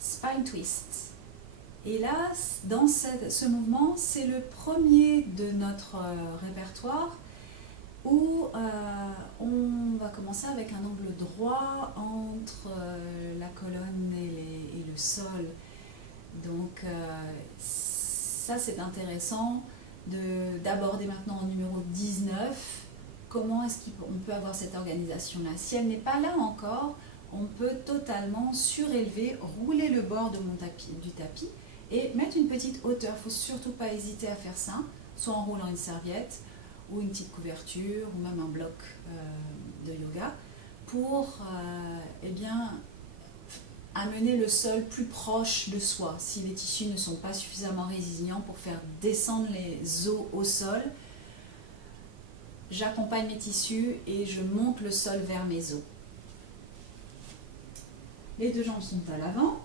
spine twist. Et là, dans ce mouvement, c'est le premier de notre répertoire où on va commencer avec un angle droit entre la colonne et le sol. Donc ça c'est intéressant d'aborder maintenant au numéro 19, comment est-ce qu'on peut avoir cette organisation-là. Si elle n'est pas là encore, on peut totalement surélever, rouler le bord de du tapis et mettre une petite hauteur. Il ne faut surtout pas hésiter à faire ça, soit en roulant une serviette ou une petite couverture ou même un bloc de yoga pour eh bien, amener le sol plus proche de soi. Si les tissus ne sont pas suffisamment résilients pour faire descendre les os au sol, j'accompagne mes tissus et je monte le sol vers mes os. Les deux jambes sont à l'avant.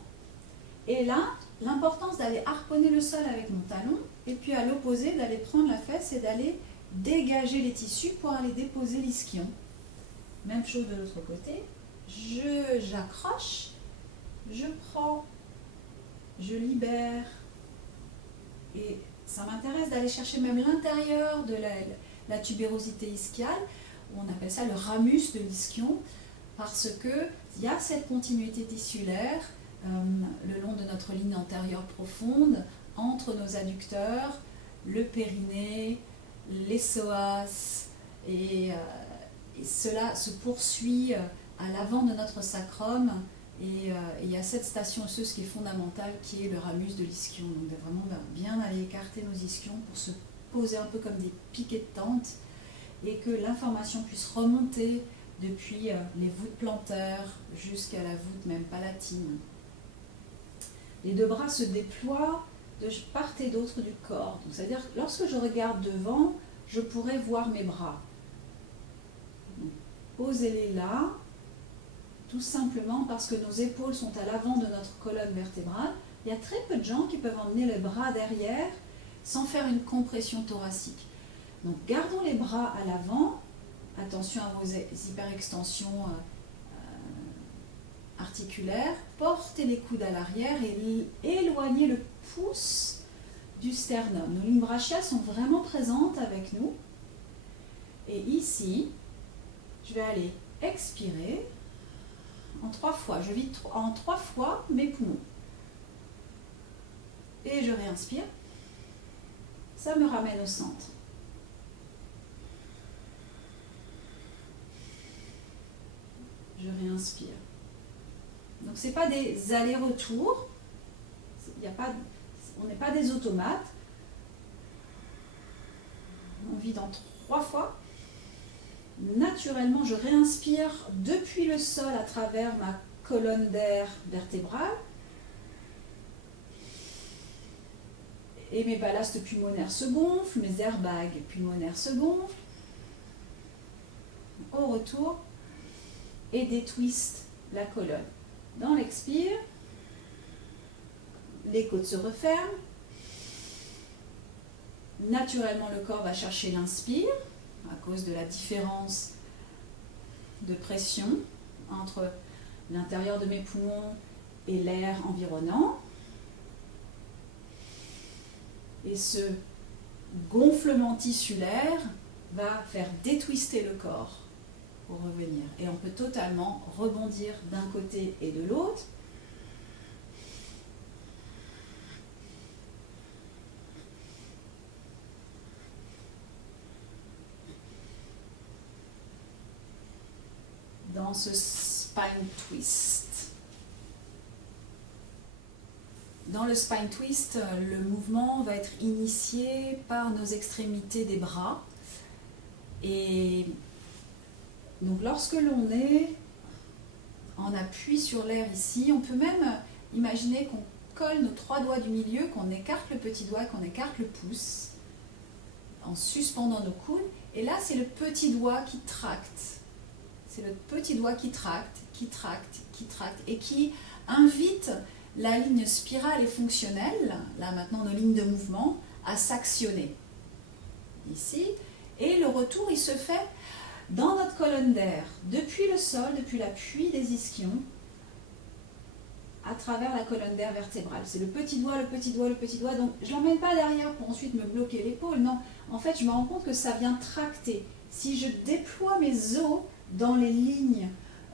Et là, l'importance d'aller harponner le sol avec mon talon, et puis à l'opposé, d'aller prendre la fesse et d'aller dégager les tissus pour aller déposer l'ischion. Même chose de l'autre côté. J'accroche, je prends, je libère. Et ça m'intéresse d'aller chercher même l'intérieur de la tubérosité ischiale, on appelle ça le ramus de l'ischion, parce qu'il y a cette continuité tissulaire le long de notre ligne antérieure profonde, entre nos adducteurs, le périnée, les psoas, et cela se poursuit à l'avant de notre sacrum, et il y a cette station osseuse qui est fondamentale, qui est le ramus de l'ischion. Donc vraiment bien aller écarter nos ischions pour se poser un peu comme des piquets de tente, et que l'information puisse remonter depuis les voûtes plantaires jusqu'à la voûte même palatine. Les deux bras se déploient de part et d'autre du corps. C'est-à-dire que lorsque je regarde devant, je pourrais voir mes bras. Posez-les là, tout simplement parce que nos épaules sont à l'avant de notre colonne vertébrale. Il y a très peu de gens qui peuvent emmener les bras derrière sans faire une compression thoracique. Donc gardons les bras à l'avant. Attention à vos hyperextensions articulaires. Portez les coudes à l'arrière et éloignez le pouce du sternum. Nos lignes brachiales sont vraiment présentes avec nous. Et ici, je vais aller expirer en 3 fois. Je vide en 3 fois mes poumons. Et je réinspire. Ça me ramène au centre. Je réinspire. Donc ce n'est pas des allers-retours, on n'est pas des automates. On vide en 3 fois. Naturellement, je réinspire depuis le sol à travers ma colonne d'air vertébrale. Et mes ballastes pulmonaires se gonflent, mes airbags pulmonaires se gonflent. Au retour, et détwiste la colonne. Dans l'expire, les côtes se referment. Naturellement, le corps va chercher l'inspire à cause de la différence de pression entre l'intérieur de mes poumons et l'air environnant. Et ce gonflement tissulaire va faire détwister le corps pour revenir. Et on peut totalement rebondir d'un côté et de l'autre. Dans ce spine twist. Dans le spine twist, le mouvement va être initié par nos extrémités des bras. Et donc lorsque l'on est en appui sur l'air ici, on peut même imaginer qu'on colle nos 3 doigts du milieu, qu'on écarte le petit doigt, qu'on écarte le pouce en suspendant nos coudes. Et là, c'est le petit doigt qui tracte. C'est le petit doigt qui tracte, qui tracte, qui tracte et qui invite la ligne spirale et fonctionnelle, là maintenant nos lignes de mouvement, à s'actionner. Ici. Et le retour, il se fait dans notre colonne d'air, depuis le sol, depuis l'appui des ischions, à travers la colonne vertébrale. C'est le petit doigt, le petit doigt, le petit doigt. Donc je ne l'emmène pas derrière pour ensuite me bloquer l'épaule. Non, en fait, je me rends compte que ça vient tracter. Si je déploie mes os dans les lignes,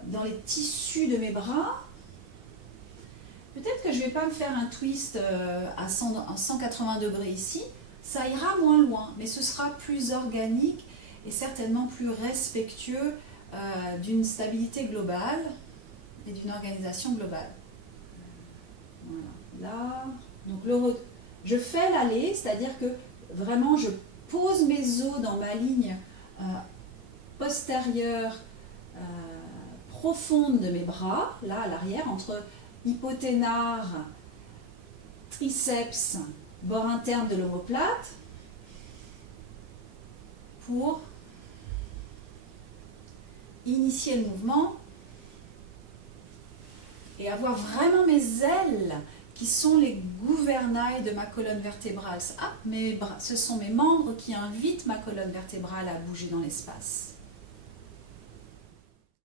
dans les tissus de mes bras, peut-être que je ne vais pas me faire un twist à 180 degrés ici. Ça ira moins loin, mais ce sera plus organique et certainement plus respectueux d'une stabilité globale et d'une organisation globale. Voilà, là, donc je fais l'aller, c'est-à-dire que vraiment je pose mes os dans ma ligne postérieure profonde de mes bras, là à l'arrière, entre hypoténar, triceps, bord interne de l'omoplate, pour initier le mouvement et avoir vraiment mes ailes qui sont les gouvernails de ma colonne vertébrale. Ce sont mes membres qui invitent ma colonne vertébrale à bouger dans l'espace.